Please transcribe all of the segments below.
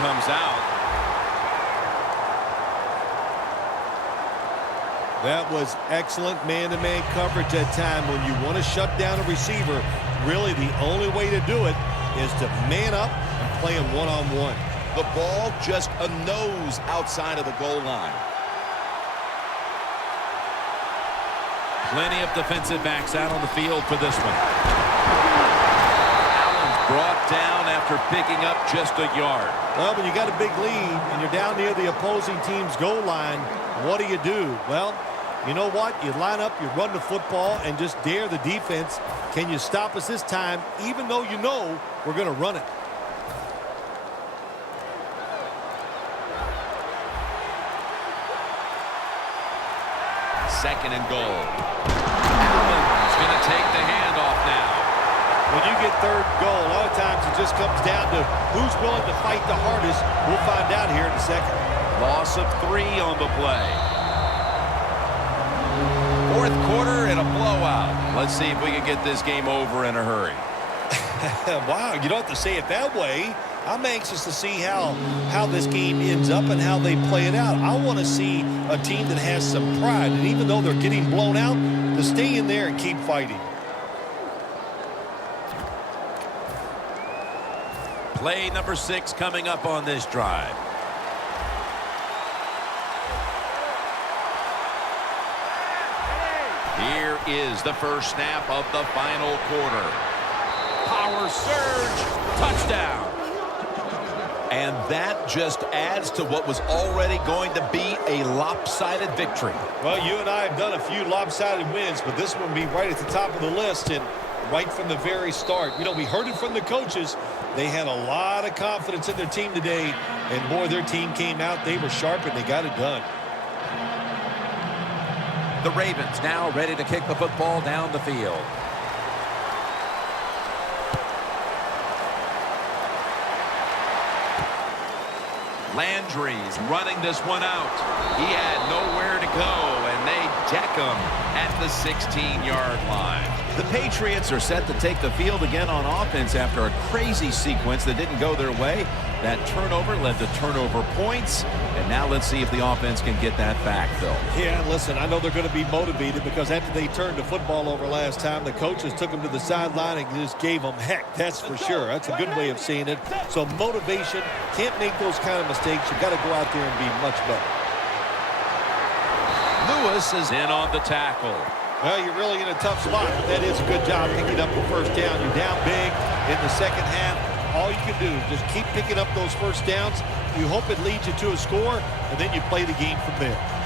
comes out. That was excellent man-to-man coverage that time. When you want to shut down a receiver, really the only way to do it is to man up and play him one-on-one. The ball just a nose outside of the goal line. Plenty of defensive backs out on the field for this one. Allen's brought down after picking up just a yard. Well, when you got a big lead and you're down near the opposing team's goal line, what do? Well, you know what? You line up, you run the football, and just dare the defense. Can you stop us this time, even though you know we're going to run it? Second and goal. Allen's going to take the handoff now. When you get third and goal, a lot of times it just comes down to who's willing to fight the hardest. We'll find out here in a second. Loss of 3 on the play. Fourth quarter and a blowout. Let's see if we can get this game over in a hurry. Wow, you don't have to say it that way. I'm anxious to see how this game ends up and how they play it out. I want to see a team that has some pride, and even though they're getting blown out, to stay in there and keep fighting. Play number 6 coming up on this drive. Here is the first snap of the final quarter. Power surge, touchdown. And that just adds to what was already going to be a lopsided victory. Well, you and I have done a few lopsided wins, but this one will be right at the top of the list and right from the very start. You know, we heard it from the coaches. They had a lot of confidence in their team today, and boy, their team came out. They were sharp, and they got it done. The Ravens now ready to kick the football down the field. Landry's running this one out. He had nowhere to go, and they deck him at the 16-yard line. The Patriots are set to take the field again on offense after a crazy sequence that didn't go their way. That turnover led to turnover points, and now let's see if the offense can get that back, Phil. Yeah, listen, I know they're going to be motivated because after they turned the football over last time, the coaches took them to the sideline and just gave them heck. That's for sure. That's a good way of seeing it. So motivation, can't make those kind of mistakes. You've got to go out there and be much better. Lewis is in on the tackle. Well, you're really in a tough spot. That is a good job picking up the first down. You're down big in the second half. All you can do is just keep picking up those first downs. You hope it leads you to a score, and then you play the game from there.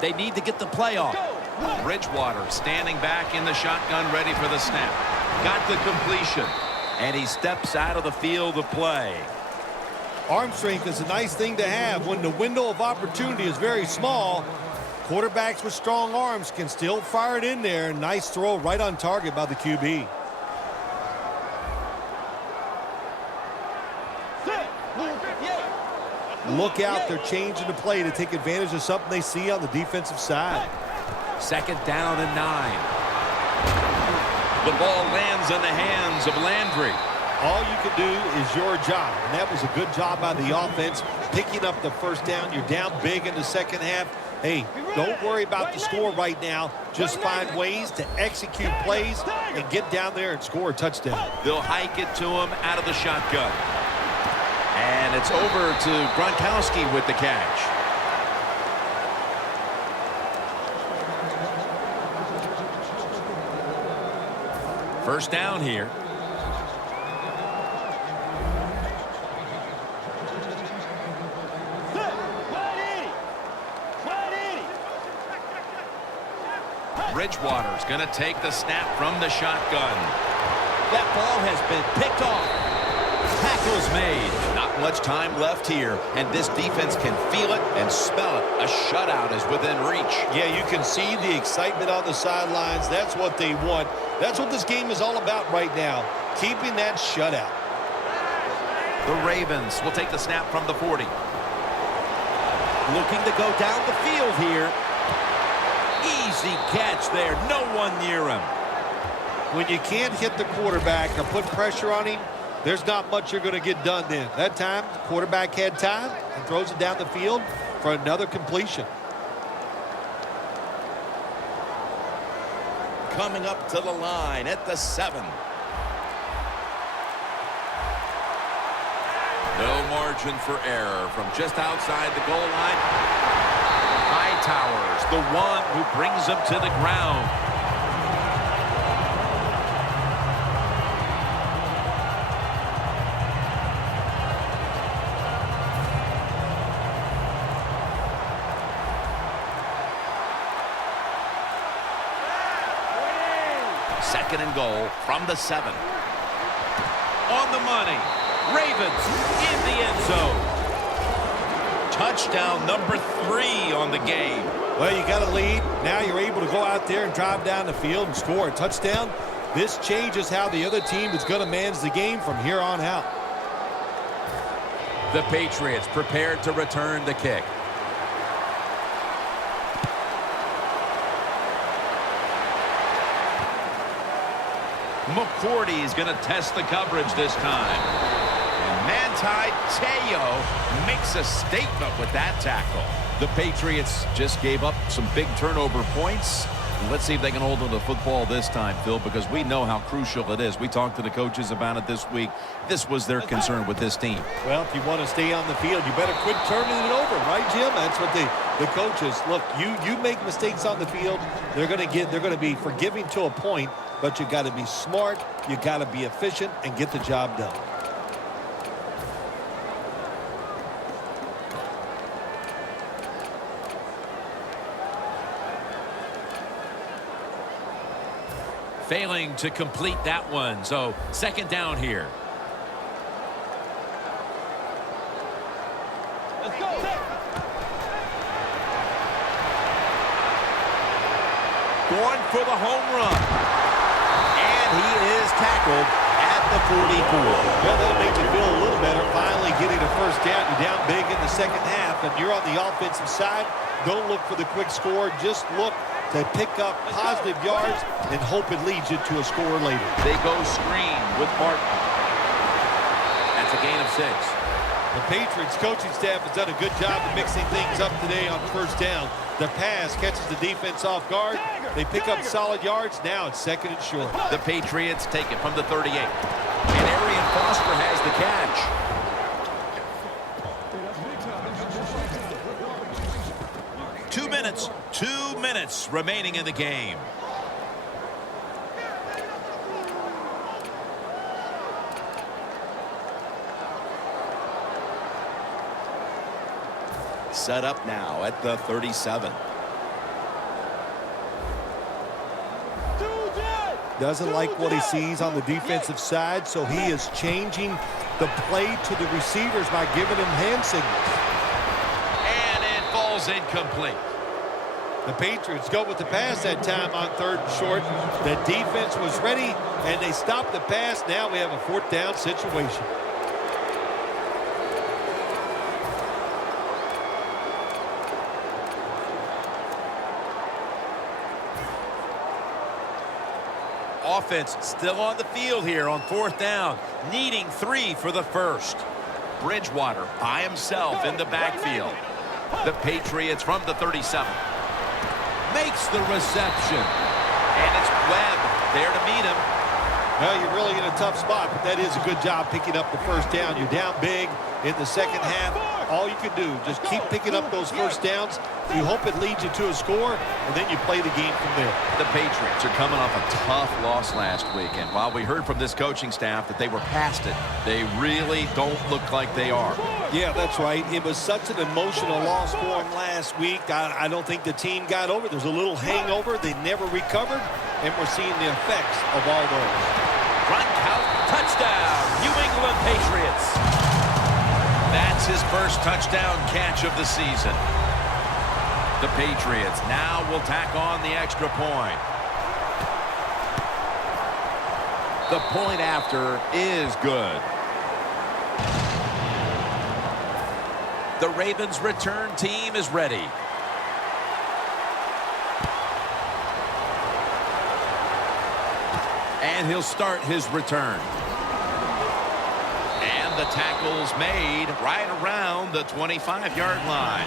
They need to get the play off. Bridgewater standing back in the shotgun, ready for the snap. Got the completion, and he steps out of the field of play. Arm strength is a nice thing to have when the window of opportunity is very small. Quarterbacks with strong arms can still fire it in there. Nice throw right on target by the QB. Look out, they're changing the play to take advantage of something they see on the defensive side. Second down and 9. The ball lands in the hands of Landry. All you can do is your job, and that was a good job by the offense, picking up the first down. You're down big in the second half. Hey, don't worry about the score right now. Just find ways to execute plays and get down there and score a touchdown. They'll hike it to him out of the shotgun. And it's over to Gronkowski with the catch. First down here. Bridgewater's going to take the snap from the shotgun. That ball has been picked off. Tackle's made. Not much time left here, and this defense can feel it and smell it. A shutout. shutout is within reach. Yeah, you can see the excitement on the sidelines. That's what they want. That's what this game is all about right now, keeping that shutout. The Ravens will take the snap from the 40. Looking to go down the field here. Easy catch there. No one near him. When you can't hit the quarterback or put pressure on him, there's not much you're going to get done then. That time, the quarterback had time and throws it down the field for another completion. Coming up to the line at the 7. No margin for error from just outside the goal line. Hightower's the one who brings him to the ground. Second and goal from the 7. On the money. Ravens in the end zone. Touchdown number 3 on the game. Well, you got a lead. Now you're able to go out there and drive down the field and score a touchdown. This changes how the other team is going to manage the game from here on out. The Patriots prepared to return the kick. McCourty is going to test the coverage this time. And Manti Te'o makes a statement with that tackle. The Patriots just gave up some big turnover points. Let's see if they can hold on to the football this time, Phil, because we know how crucial it is. We talked to the coaches about it this week. This was their concern with this team. Well, if you want to stay on the field, you better quit turning it over, right, Jim? That's what the coaches look. You make mistakes on the field, they're going to be forgiving to a point, but you got to be smart, you got to be efficient, and get the job done. Failing to complete that one. So second down here. Let's go. Going for the home run. And he is tackled at the 44. Well, that'll make you feel a little better. Finally getting a first down. You're down big in the second half, and you're on the offensive side. Don't look for the quick score. Just look to pick up positive yards and hope it leads you to a score later. They go screen with Martin. That's a gain of 6. The Patriots coaching staff has done a good job of mixing things up today on first down. The pass catches the defense off guard. They pick up solid yards. Now it's second and short. The Patriots take it from the 38. And Arian Foster has the catch. 2 minutes remaining in the game. Set up now at the 37. Doesn't like what he sees on the defensive side, so he is changing the play to the receivers by giving them hand signals. And it falls incomplete. The Patriots go with the pass that time on third and short. The defense was ready, and they stopped the pass. Now we have a fourth down situation. Offense still on the field here on fourth down, needing 3 for the first. Bridgewater by himself in the backfield. The Patriots from the 37. Makes the reception. And it's Webb there to meet him. Well, you're really in a tough spot, but that is a good job picking up the first down. You're down big in the second half. All you can do, just keep picking up those first downs. You hope it leads you to a score, and then you play the game from there. The Patriots are coming off a tough loss last week, and while we heard from this coaching staff that they were past it, they really don't look like they are. Yeah, that's right. It was such an emotional loss for them last week. I don't think the team got over it. There's a little hangover. They never recovered, and we're seeing the effects of all those. Gronkowski, touchdown, New England Patriots. That's his first touchdown catch of the season. The Patriots now will tack on the extra point. The point after is good. The Ravens return team is ready. And he'll start his return. And the tackle's made right around the 25-yard line.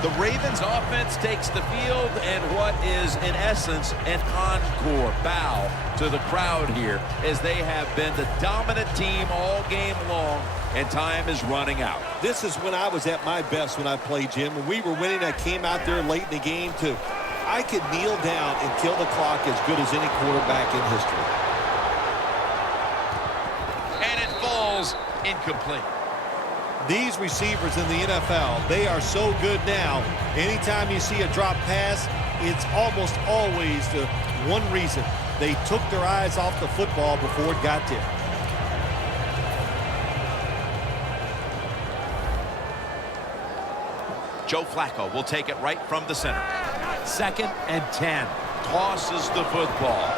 The Ravens offense takes the field, and what is, in essence, an encore bow to the crowd here, as they have been the dominant team all game long, and time is running out. This is when I was at my best when I played, Jim. When we were winning, I came out there late in the game too. I could kneel down and kill the clock as good as any quarterback in history. And it falls incomplete. These receivers in the NFL, they are so good now. Anytime you see a drop pass, it's almost always the one reason. They took their eyes off the football before it got there. Joe Flacco will take it right from the center. 2nd and 10. Tosses the football.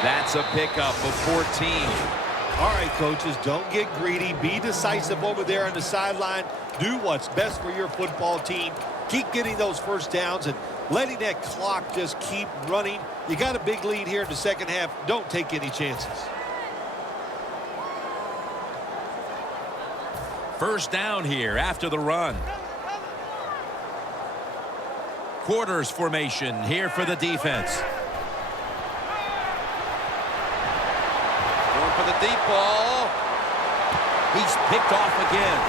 That's a pickup of 14. All right, coaches, don't get greedy. Be decisive over there on the sideline. Do what's best for your football team. Keep getting those first downs and letting that clock just keep running. You got a big lead here in the second half. Don't take any chances. First down here after the run. Quarters formation here for the defense. For the deep ball. He's picked off again.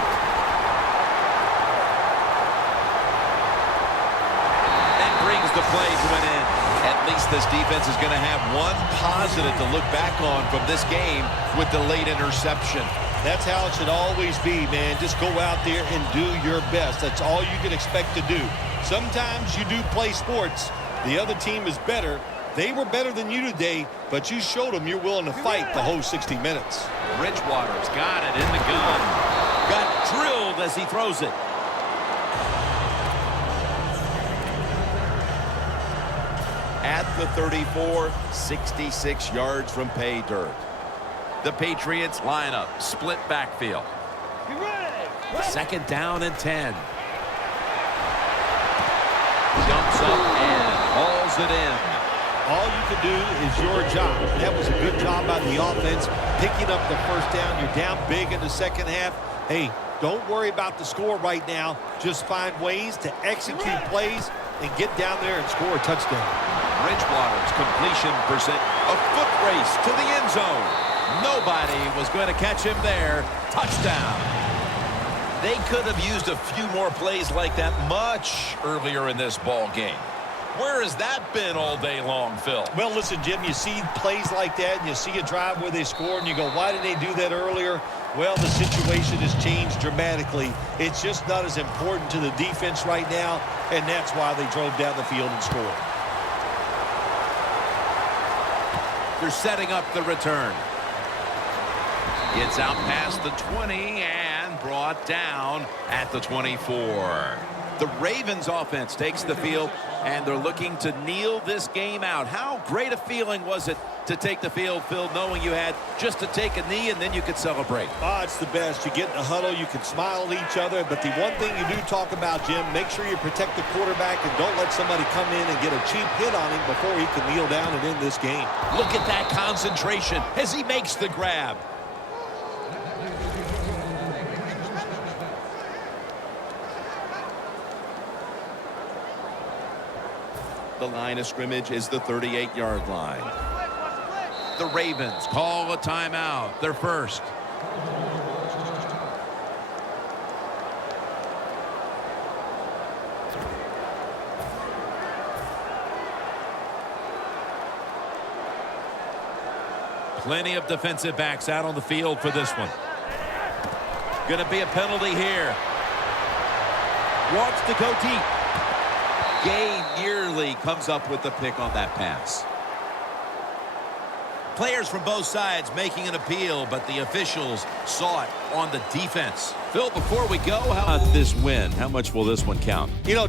And brings the play to an end. At least this defense is going to have one positive to look back on from this game with the late interception. That's how it should always be, man. Just go out there and do your best. That's all you can expect to do. Sometimes you do play sports. The other team is better. They were better than you today, but you showed them you're willing to fight the whole 60 minutes. Bridgewater's got it in the gun. Got drilled as he throws it. At the 34, 66 yards from pay dirt. The Patriots line up, split backfield. 2nd down and 10. Jumps up and hauls it in. All you can do is your job. That was a good job by the offense, picking up the first down. You're down big in the second half. Hey, don't worry about the score right now. Just find ways to execute plays and get down there and score a touchdown. Bridgewater's completion percent, a foot race to the end zone. Nobody was going to catch him there. Touchdown. They could have used a few more plays like that much earlier in this ball game. Where has that been all day long, Phil? Well, listen, Jim, you see plays like that, and you see a drive where they score, and you go, why did they do that earlier? Well, the situation has changed dramatically. It's just not as important to the defense right now, and that's why they drove down the field and scored. They're setting up the return. Gets out past the 20 and brought down at the 24. The Ravens offense takes the field, and they're looking to kneel this game out. How great a feeling was it to take the field, Phil, knowing you had just to take a knee and then you could celebrate? It's the best. You get in the huddle, you can smile at each other, but the one thing you do talk about, Jim, make sure you protect the quarterback and don't let somebody come in and get a cheap hit on him before he can kneel down and end this game. Look at that concentration as he makes the grab. The line of scrimmage is the 38-yard line. The Ravens call a timeout. Their first. Plenty of defensive backs out on the field for this one. Going to be a penalty here. Wants to go deep. Gay nearly comes up with the pick on that pass. Players from both sides making an appeal, but the officials saw it on the defense. Phil, before we go, how about this win? How much will this one count? You know,